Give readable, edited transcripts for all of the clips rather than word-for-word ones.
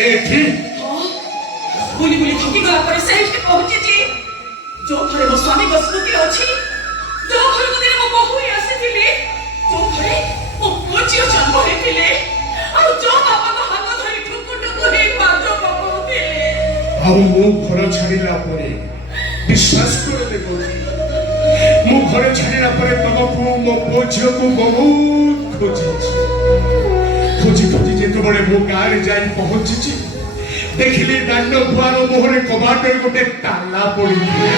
ଏଠି ବୁଲି ବୁଲି ଥକି ଗଲା ପରେ ସେଇଠି ପହଞ୍ଚିଛି ଯୋଉ ଘରେ ମୋ ସ୍ୱାମୀଙ୍କ ସ୍ମୃତି ଅଛି, ଯୋଉ ଘରକୁ ଦିନେ ମୋ ବୋହୂ ଆସିଥିଲେ, ଯୋଉ ଘରେ ମୋ ପୁଅ ଝିଅ ଜନ୍ମ ହେଇଥିଲେ, ଆଉ ଯୋଉ ବାପାଙ୍କ ହାତ ଧରି ଠୁକୁ ଠୁକୁ ହେଇ ପାଦ ପକାଉଥିଲେ। ଆଉ ମୁଁ ଘର ଛାଡ଼ିଲା ପରେ ବିଶ୍ୱାସ କର ଦେଖୁଛି, ମୁଁ ଘର ଛାଡ଼ିଲା ପରେ ତମକୁ ମୋ ପୁଅ ଝିଅକୁ ବହୁତ ଖୋଜିଛି। ଖୋଜି ଖୋଜି ଯେତେବେଳେ ମୁଁ ଗାଁରେ ଯାଇ ପହଞ୍ଚିଛି, ଦେଖିଲି ଦାଣ୍ଡ ଦୁଆର ମୁହଁରେ କବାଟରେ ଗୋଟେ ତାଲା ପଡ଼ିଥିଲା।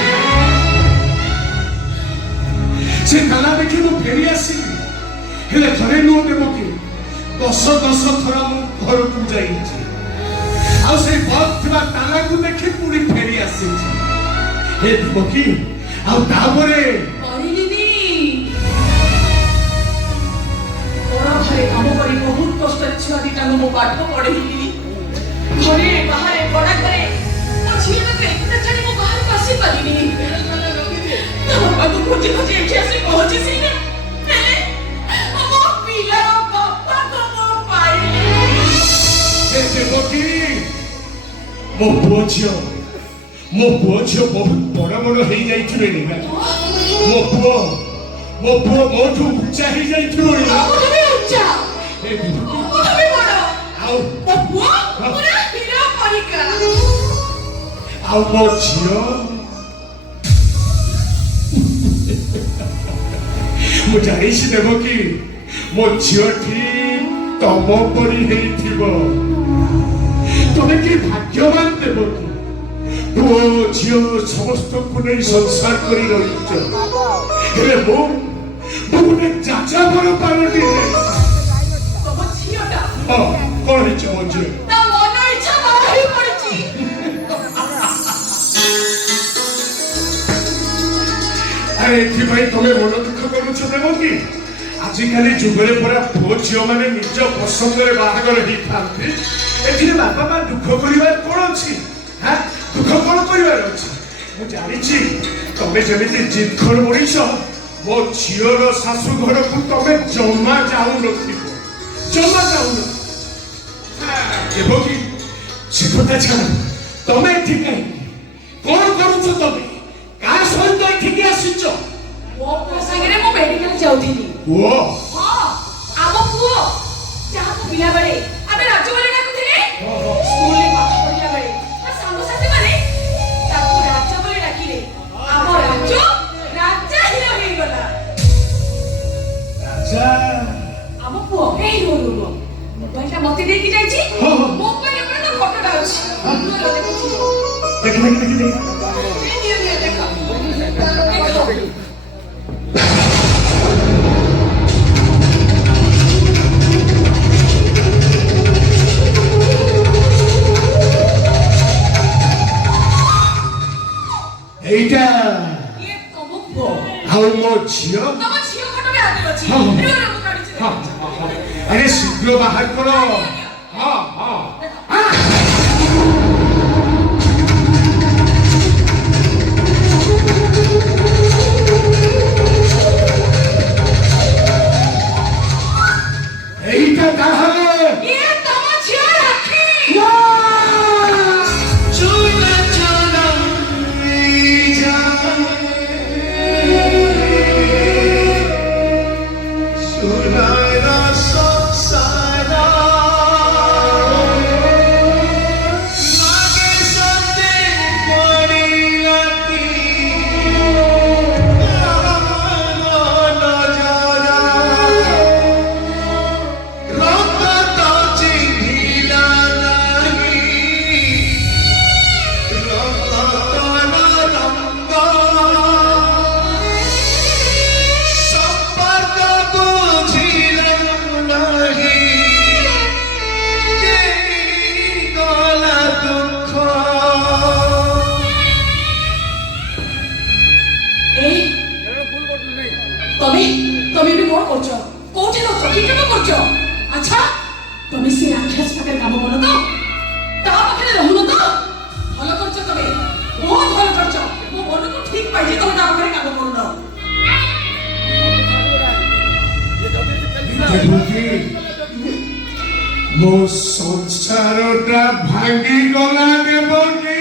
ସେ ତାଲା ଦେଖି ମୁଁ ଫେରି ଆସିଲି, ହେଲେ ଥରେ ନୁହଁ ଦେବକି 10 ଥର ମୁଁ ଘରକୁ ଯାଇଛି। ଆଉ ସେଇ ବନ୍ଦ ଥିବା ତାଲାକୁ ଦେଖି ପୁଣି ଫେରି ଆସିଛି। ହେ ଦେବକି, ଆଉ ତାପରେ ଘରେ କାମ କରି ବହୁତ କଷ୍ଟରେ ଛୁଆ ଦିଟାଙ୍କୁ ମୁଁ ପାଠ ପଢେଇଲି। ଘରେ ବାହାରେ ପଢା କରେ ମୋ ଝିଅଟାକୁ ଏକୁଟା ଛାଡି ମୁଁ ବାହାରକୁ ଆସିପାରିନି। ତା ବାପାକୁ ଖୋଜି ଖୋଜି ଏଠି ଆସି ପହଞ୍ଚିଛି ନା, ହେଲେ ମୋ ପିଲାର ବାପାକୁ ମୁଁ ପାଇଲି। ମୋ ପୁଅ ଝିଅ ବହୁତ ବଡ ବଡ ହେଇଯାଇଥିବେ। ମୋ ପୁଅ ମୋଠୁ ଉଚ୍ଚା ହେଇଯାଇଥିବ। ଆଉ ମୋ ଝିଅ ମୁଁ ଜାଣିଛି ଦେବକି, ମୋ ଝିଅ ଠିକ ତମ ପରି ହେଇଥିବ। ତମେ କି ଭାଗ୍ୟବାନ ଦେବକି, ପୁଅ ଝିଅ ସମସ୍ତଙ୍କୁ ନେଇ ସଂସାର କରି ରହିଛ। ହେଲେ ମୁଁ ଗୋଟେ ଯାଯାବର ପାଲଟି କଣ ହେଇଛ ମୋ ଝିଅ? ଆରେ ଏଥିପାଇଁ ତମେ ମନ ଦୁଃଖ କରୁଛ ଦେବକି? ଆଜିକାଲି ଯୁଗରେ ପରା ପୁଅ ଝିଅ ମାନେ ନିଜ ପସନ୍ଦରେ ବାହାଘର ହେଇଥାନ୍ତି। ଏଥିରେ ବାପା ମା ଦୁଃଖ କରିବାର କଣ ଅଛି? ଦୁଃଖ କଣ କରିବାର ଅଛି? ମୁଁ ଜାଣିଛି ତମେ ଯେମିତି ଜିଦଖୋର ମଣିଷ, ମୋ ଝିଅର ଶାଶୁ ଘରକୁ ତମେ ଜମା ଯାଉନଥିବ। ଦେବକି, ସେ କଥା ଛାଡ। ତମେ ଏଠି କାହିଁକି? କଣ କରୁଛ ତମେ? କାହା ସହିତ ଏଠିକି ଆସିଛ? ମୋ ପୁଅ ସାଙ୍ଗରେ ମୁଁ ମେଡିକାଲ ଯାଉଥିଲି। ପୁଅ? ହଁ, ଆମ ପୁଅ ଯାହାକୁ ପିଲାବେଳେ ଆମେ ରାଜୁ ବୋଲି ଡାକୁଥିଲେ। ସ୍କୁଲରେ ପାଠ ପଢିଲା ବେଳେ ତା ସାଙ୍ଗସାଥି ମାନେ ତାକୁ ରାଜା ବୋଲି ଡାକିଲେ। ଆମ ରାଜୁ ରାଜା ହିରୋ ହେଇଗଲା। ରାଜା? ଆମ ପୁଅ ଏଇ ମୋବାଇଲଟା ମତେ ଦେଇକି ଯାଇଛି। ମୋବାଇଲ ଉପରେ ତ ଫଟୋଟା ଅଛି। ଦେଖ। এইটা ଆଉ ମୋ ଝିଅ? ଆରେ ଶୀଘ୍ର ବାହାର କର। এইটা তাহলে তুমি ବି କଣ କରୁଛ? କୋଉଠି ରହୁଛ? କି କାମ କରୁଛ? ଆଚ୍ଛା, ତମେ ସେ ରାକ୍ଷସ ପାଖରେ କାମ କର ତ? ତା ପାଖରେ ରହୁନ ତ? ଭଲ କରୁଛ ତମେ, ବହୁତ ଭଲ କରୁଛ। ମୋ ମନକୁ ଠିକ ପାଇଛି ତମେ ତା ପାଖରେ କାମ କରୁନ। ମୋ ସଂସାରଟା ଭାଙ୍ଗିଗଲା ଦେବକୀ।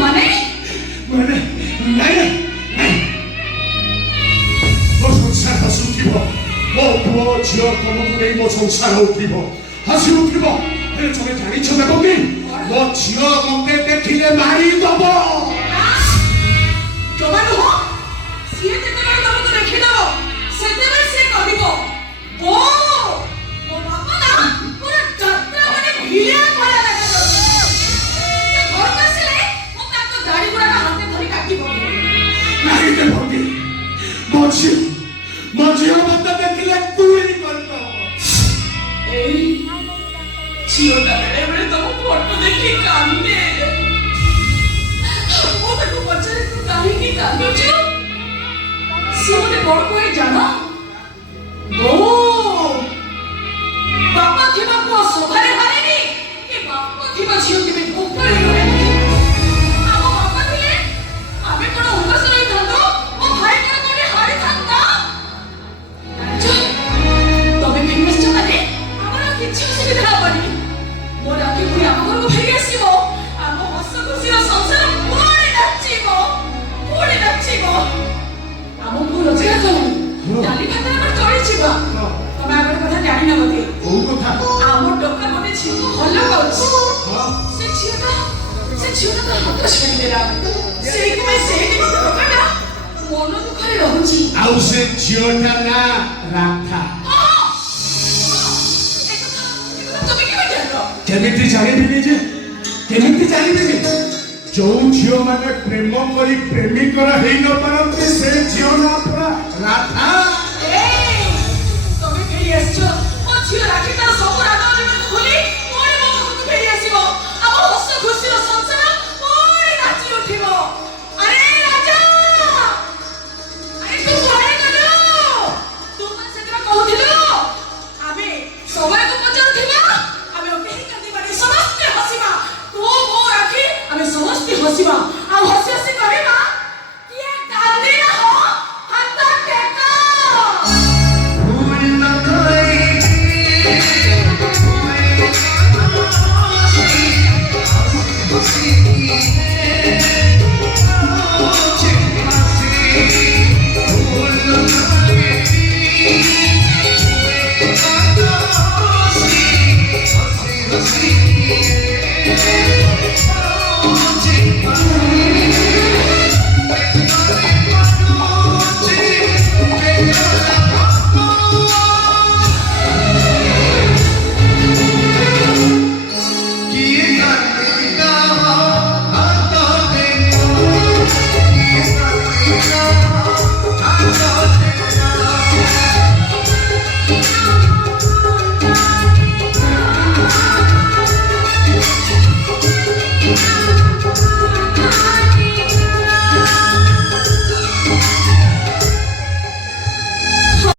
ମାନେ ମାନେ ନାଇଁ ନାଇଁ, ମୋ ସଂସାର ହସୁଥିବ, ମୋ ପୁଅ ଝିଅ ତମକୁ ନେଇ ମୋ ସଂସାର ଉଠିବ, ହସି ଉଠିବ। ହେଲେ ତମେ ଜାଣିଛ ଦେବକୀ, ମୋ ଝିଅ ମତେ ଦେଖିଲେ ମାରିଦବ। ଜମା ନୁହଁ। ସିଏ ଯେତେବେଳେ ତମକୁ ଦେଖିଦବ ସେତେବେଳେ ସିଏ କହିବ, ଓ ମୋ ବାପା ନା ପୁରା ଯାତ୍ରା ମାନେ ଭିଡିଆ ଭଳିଆ ଦେଖାଯାଉଛି। ସେ ଘରକୁ ଆସିଲେ ମୁଁ ତାଙ୍କ ଦାଢି ଗୁଡାକ ହାତେ ଧରି କାଟି ପକେଇବି। ନାଇଁ ଦେବକୀ, ମୋ ଝିଅ ମତେ ଦେଖିଲେ ଗୁଳି କରିଦବ। ଏଇ ଝିଅଟା ବେଳେବେଳେ ତମ ଫଟୋ ଦେଖି କାନ୍ଦେ। ମୁଁ ତାକୁ ପଚାରେ, ତୁ କାହିଁକି କାନ୍ଦୁଛୁ? ସିଏ ମତେ କଣ କହେ ଜାଣ? ବୋଉ, ବାପା ଥିବା ପୁଅ ସଭାରେ ହାରେନି, କି ବାପା ଥିବା ଝିଅ କେବେ ଉପରେ ରୁହେନି। ଆମ ବାପା ଥିଲେ ଆମେ କଣ ଉପାସ ରହିଥାନ୍ତୁ? ମୋ ଭାଇ କଣ କୋଉଠି ହାରିଥାନ୍ତା? ତମେ ଫେରି ଆସିଛ ମାନେ ଆମର ଆଉ କିଛି ଅସୁବିଧା ହବନି। ମୋ ରାକ୍ଷୀ ପୁଣି ଆମ ଘରକୁ ଫେରି ଆସିବ। ଆମ ହସ ଖୁସିର ସଂସାର ପୁଣି ନାଚିବ, ପୁଣି ନାଚିବ। ଆମ ପୁଅ ରୋଜଗାର କଲାଣି, ଡାଲି ଭାତ ଆମର ଚଳିଯିବ। ତମେ ଆଉ ଗୋଟେ କଥା ଜାଣିନ ବୋଧେ? କୋଉ କଥା? ଆମ ଟୋକା ଗୋଟେ ଝିଅକୁ ଭଲ ପାଉଛି। ସେ ଝିଅଟା ତ ହାତ ଛାଡ଼ିଦେଲା। ସେଇଥିପାଇଁ ସେ ଯେମିତି ଟୋକାଟା ମନ ଦୁଃଖରେ ରହୁଛି। ଆଉ ସେ ଝିଅଟା ନା ରାଧା। ତମେ କେମିତି ଜାଣିଲ? କେମିତି ଜାଣିବିନି ଯେ, କେମିତି ଜାଣିବିନି? ଯୋଉ ଝିଅ ମାନେ ପ୍ରେମ କରି ପ୍ରେମିକର ହେଇ ନ ପାରନ୍ତି ସେ ଝିଅ ନା ପୁରା ରାଧା। ତମେ ଫେରି ଆସିଛ, ମୋ ଝିଅ ରାକ୍ଷୀ ତାର ସବୁ ରାଗ ଅଭିମାନକୁ ଭୁଲି ପୁଣି ମୋ ଘରକୁ ଫେରି ଆସିବ। ଆମ ହସ ଖୁସିର ସଂସାର ପୁଣି ନାଚି ଉଠିବ। ଆରେ ରାଜା, ଆରେ ତୁ କୁଆଡ଼େ ଗଲୁ? ତୁ ମାନେ ସେଦିନ କହୁଥିଲୁ ଆମେ ସମୟକୁ ପଚାରୁଥିବା, ଆମେ କେହି କାନ୍ଦିବାନି, ସମସ୍ତେ ହସିବା। ତୁ ମୋ ରାକ୍ଷୀ ଆମେ ସମସ୍ତେ ହସିବା, ଆଉ ହସି ହସି କହିବା କିଏ କାନ୍ଦିଲା।